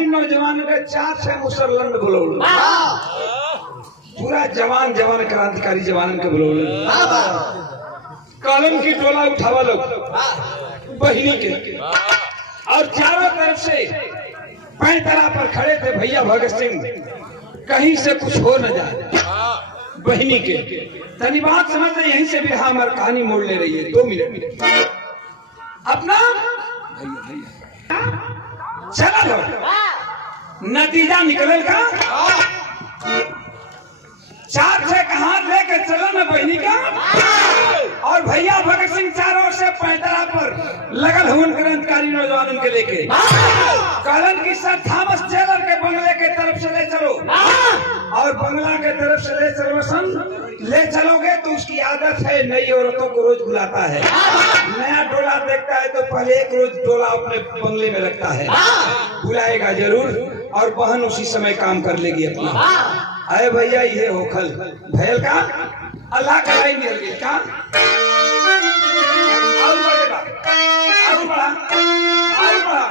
नौजवान का चार से मुसलंड बोलोल, पूरा जवान जवान क्रांतिकारी जवान के बोलोल। कलम की टोला उठावा लोग बहिनी के, और चारों तरफ से पैंतरा पर खड़े थे भैया भगत सिंह, कहीं से कुछ हो न जाए। बहनी के। तनी बात समझते, यहीं से भी हमारी कहानी मोड़ ले रही है। 2 मिनट अपना चला लो, नतीजा निकल का 4-6 का हाथ लेके चलो न बहनी का। और भैया भगत सिंह चारों ओर से पैदरा पर लगल हुन क्रांतिकारी नौजवानों के लेके कहलन की सर थॉमस टेलर के बंगले के तरफ से ले चलो, और बंगला के तरफ से ले चलो सन। ले चलोगे तो उसकी आदत है नई औरतों को रोज बुलाता है, नया डोला देखता है तो पहले एक रोज डोला अपने बंगले में रखता है, बुलाएगा जरूर और बहन उसी समय काम कर लेगी अपना। अरे भैया ये होखल भैल का अल्लाह का नहीं मिल गई का। और बढ़ेगा, और बढ़ा, और बढ़ा।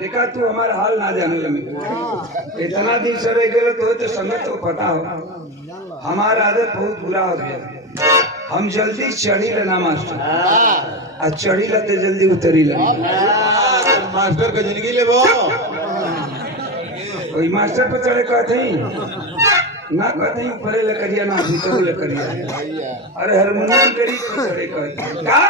देखा तू हमारा हाल ना जाने लगे, इतना दिन से रह गए तो समय तो पता हो हमारा आदत बहुत बुरा हो गया। हम जल्दी चढ़ी लेना मास्टर, और चढ़ी लेते जल्दी उतरी लेना मास्टर का जिंदगी ले वो वही मास्टर पर चढ़े कहते ही ना, कहते ही ऊपरे लकड़िया ना भीतर लकड़िया। अरे हारमोनियम करी तो चढ़े कहते का।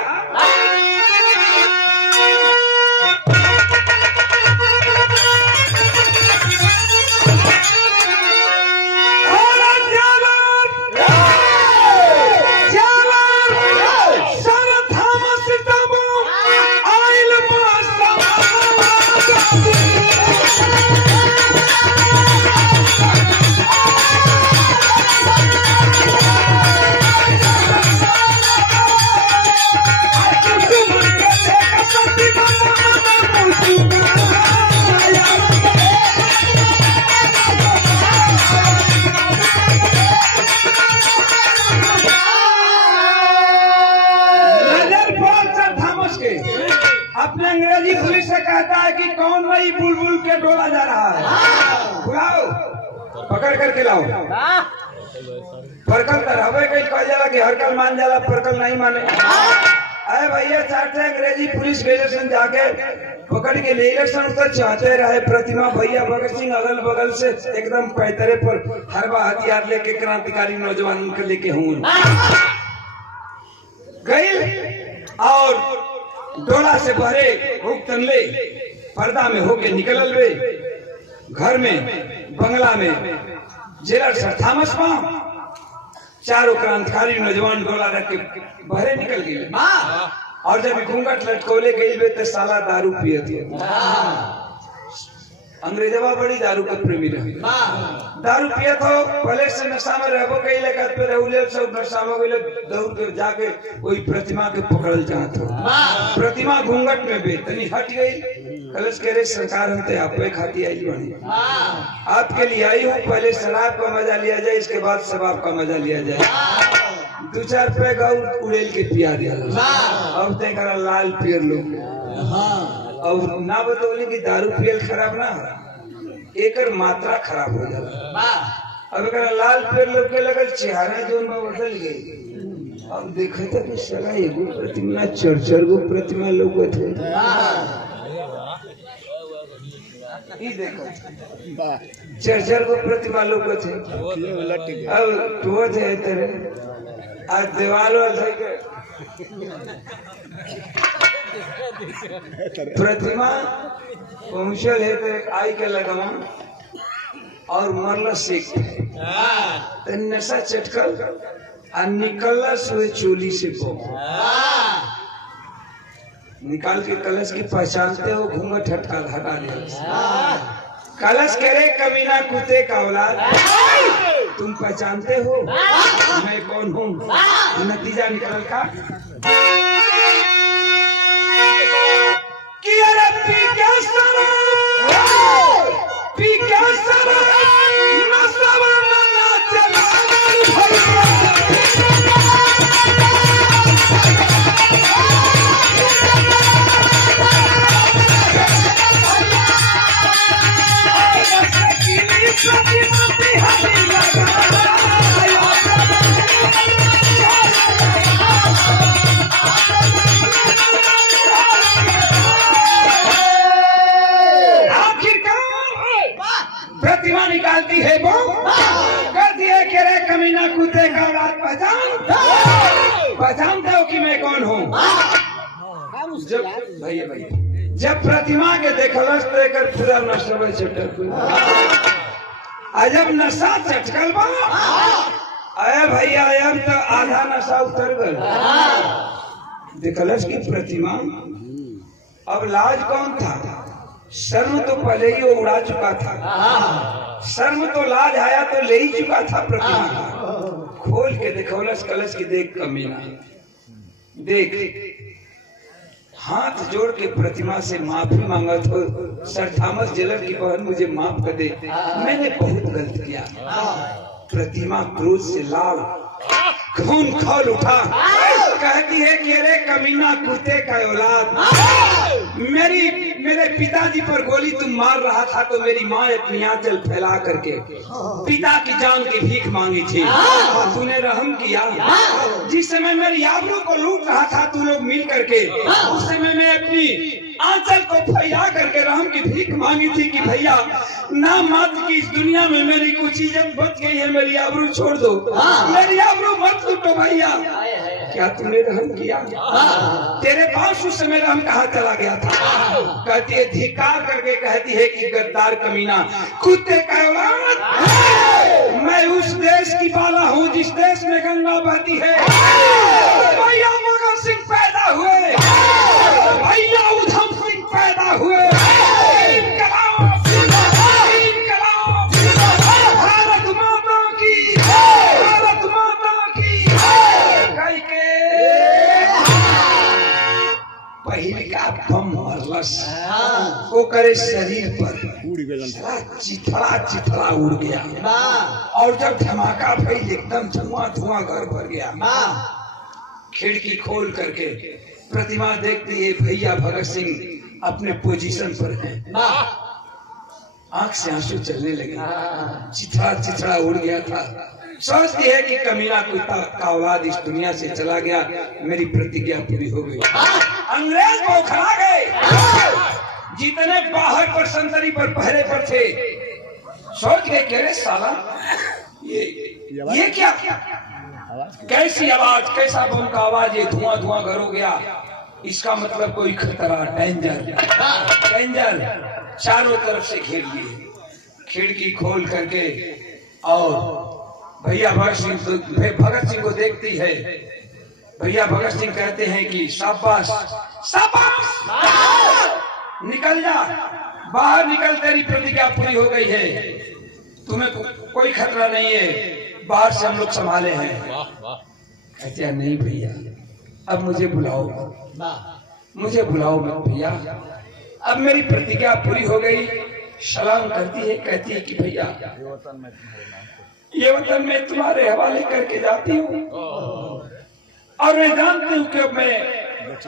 अपने अंग्रेजी पुलिस से कहता है कि कौन भाई बुलबुल के डोला जा रहा है, बुलाओ पकड़ करके लाओ। परकल हवे कहीं कह जाला कि हरकल मान जाला, परकल नहीं माने। अरे भैया 4 अंग्रेजी पुलिस ग्रेजुएशन जाके पकड़ के ले इलेक्शन उतर चाहते रहे। प्रतिमा भैया भगत सिंह अगल बगल से एकदम पैतरे पर हरबा हथियार लेके क्रांतिकारी नौजवान के लेके हूँ गई, और डोला से भरे भुगतन ले पर्दा में होके निकलल वे घर में बंगला में जेलर सर थॉमस में। चारों क्रांतिकारी नौजवान डोला रख के भरे निकल गए, और जब घूंघट लटकोले गई वे तो साला दारू पिए थे। अंग्रेजवा बड़ी दारू का प्रेमी रहे, दारू पिए तो पहले से नशा में रहबो कई लेकर पे रहूले सब नशा में गइले दौड़ के जाके वही प्रतिमा के पकड़ल चाहत हो। प्रतिमा घूंघट में बेतनी हट गई, कलश के रे सरकार हम तो आपे खाती आई बनी, आपके लिए आई हूँ। पहले शराब का मजा लिया जाए, इसके बाद शराब का मजा लिया जाए। 2-4 पैग उड़ेल के पिया दिया, अब तक लाल पियर लोग। और ना बतौली कि दारू पियल खराब ना, एकर मात्रा खराब हो जाला। अब अगर लाल पियर लोग के लगल चेहरा जो बदल गई। अब देखे तो कि साला एगो प्रतिमा 4-4 गो प्रतिमा लोगत है। ई देखो 4-4 गो प्रतिमा लोगत है। अब तो है तेरे आज दीवार वाले के प्रतिमा पहुंचल है तो आई के लगवा और मरल सीख तो नशा चटकल और निकल हुए चोली से निकाल के कलश की पहचानते हो, घूंघट हटा दिया। कलश कह रहे कमीना कुत्ते का औलाद, तुम पहचानते हो मैं कौन हूँ? नतीजा निकल का कि अरे पी क्या प्रतिमा निकालती है वो कुत्ते का औलाद पहचानते हो कि मैं कौन हूँ? जब भैया जब प्रतिमा के देखलस तो एकर पूरा नशा चटक जब नशा चटकल बा अरे भैया अब तो आधा नशा उतर गल। देखलस की प्रतिमा अब लाज कौन था? शर्म तो पहले ही वो उड़ा चुका था। शर्म तो लाज आया तो ले ही चुका था प्रतिमा का। खोल के देखौलस कलश की देख कमीना देख हाथ जोड़ के प्रतिमा से माफी मांगा तो सर थॉमस जेलर की बहन मुझे माफ कर दे, मैंने बहुत गलत किया। प्रतिमा क्रोध से लाल खून खौल उठा कहती है कि अरे कमीना कुत्ते का औलाद मेरे पिताजी पर गोली तुम मार रहा था तो मेरी माँ अपनी आंचल फैला करके पिता की जान की भीख मांगी थी, तूने रहम किया। जिस समय मेरी आबरू को लूट रहा था तू लोग मिल करके उस समय मैं अपनी आंचल को फैला करके रहम की भीख मांगी थी कि भैया ना मात्र की इस दुनिया में मेरी कुछ इज्जत बच गई है, मेरी आबरू छोड़ दो, मेरी आबरू मत लूटो भैया। क्या तूने रहम किया? तेरे पास उस समय रहम कहाँ चला गया था? कहती है धिक्कार करके कहती है कि गद्दार कमीना कुत्ते का औलाद, मैं उस देश की बाला हूँ जिस देश में गंगा बहती है। भैया भगत सिंह पैदा हुए, भैया उधम सिंह पैदा हुए। भारत माता की, भारत माता की। पहले का बम मरलस वो करे शरीर पर चिथड़ा चिथड़ा उड़ गया और जब धमाका फैल एकदम धुआं धुआं घर भर गया। खिड़की खोल करके प्रतिमा देखती है भैया भगत सिंह अपने पोजीशन पर हैं। आंख से आंसू चलने लगे, चिथड़ा चिथड़ा उड़ गया था। सोचती है कि कमीना कुत्ता का औलाद इस दुनिया से चला गया, मेरी प्रतिज्ञा पूरी हो गई। अंग्रेज बौखला गए, जितने बाहर पर संतरी पर पहरे पर थे सोच गए कह रहे साला ये क्या कैसी आवाज, कैसा बम का आवाज, ये धुआं धुआं घर हो गया, इसका मतलब कोई खतरा, डेंजर डेंजर। चारों तरफ से घेर लिए, खिड़की खोल करके और भैया भगत सिंह को देखती है। भैया भगत सिंह कहते हैं कि शाबाश शाबाश, निकल जा बाहर, निकल, तेरी प्रतिज्ञा पूरी हो गई है, तुम्हें कोई खतरा नहीं है, बाहर से हम लोग संभाले हैं। कहते हैं नहीं भैया अब मुझे बुलाओ, मुझे बुलाओ मत भैया, अब मेरी प्रतिज्ञा पूरी हो गई। सलाम करती है, कहती है कि भैया ये वतन मैं तुम्हारे हवाले करके जाती हूँ और मैं जानती हूँ कि मैं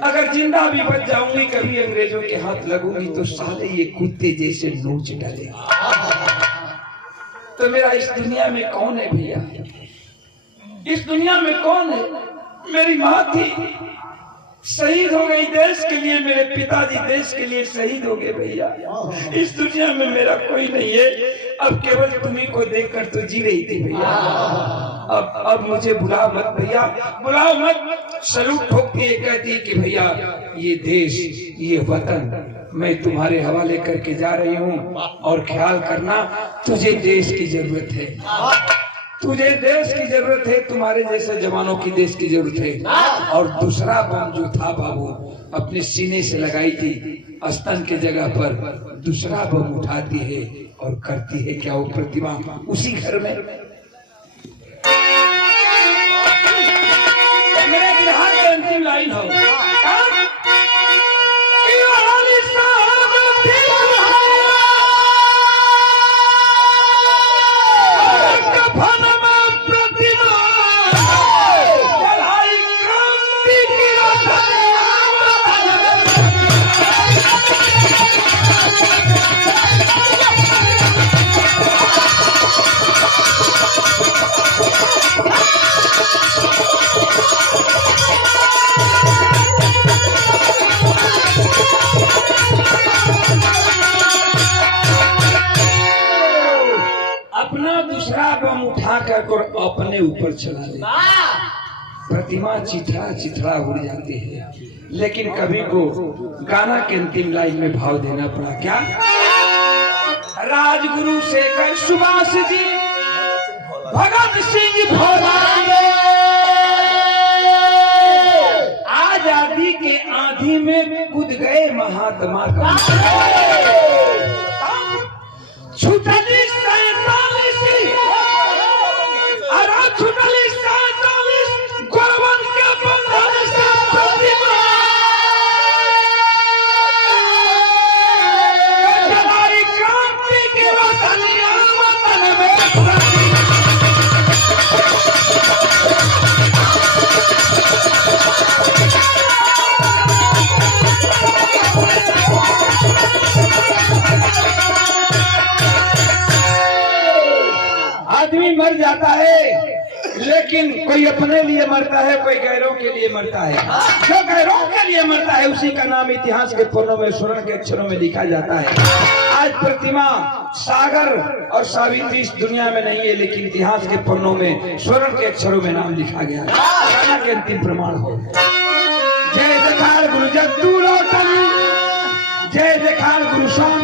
अगर जिंदा भी बच जाऊंगी, कभी अंग्रेजों के हाथ लगूंगी तो साले ये कुत्ते जैसे नोच डाले। तो मेरा इस दुनिया में कौन है भैया? इस दुनिया में कौन है? मेरी माँ थी, शहीद हो गई देश के लिए, मेरे पिताजी देश के लिए शहीद हो गए भैया। इस दुनिया में मेरा कोई नहीं है, अब केवल तुम्ही को देखकर तो जी रही थी भैया। अब मुझे बुला मत भैया, बुलाओ मत। सलूट ठोकती है, कहती है कि भैया ये देश, ये वतन मैं तुम्हारे हवाले करके जा रही हूँ और ख्याल करना तुझे देश की जरूरत है, तुझे देश की जरूरत है, तुम्हारे जैसे जवानों की देश की जरूरत है। और दूसरा बम जो था बाबू अपने सीने से लगाई थी स्तन के जगह पर, दूसरा बम उठाती है और करती है क्या वो प्रतिमा उसी घर में। मेरे बिहार का अंतिम लाइन हो, कर अपने ऊपर चला ले। प्रतिमा चिथड़ा चिथड़ा उड़ जाती है, लेकिन कवि को गाना के अंतिम लाइन में भाव देना पड़ा। क्या? राजगुरु शेखर सुभाष जी, भगत सिंह भोला, आजादी के आंधी में कूद गए महात्मा का। छुटली 47 गोरवन के बंधन से प्रतिमा जलाई क्रांति की रोशनियां वतन में। आदमी मर जाता है, लेकिन कोई अपने लिए मरता है, कोई गैरों के लिए मरता है। जो गैरों के लिए मरता है उसी का नाम इतिहास के पन्नों में स्वर्ण के अक्षरों में लिखा जाता है। आज प्रतिमा सागर और सावित्री इस दुनिया में नहीं है, लेकिन इतिहास के पन्नों में स्वर्ण के अक्षरों में नाम लिखा गया है। गाना के अंतिम प्रमाण हो। जय जयकार गुरु जगदू लोटन, जय जयकार गुरु स्वामी।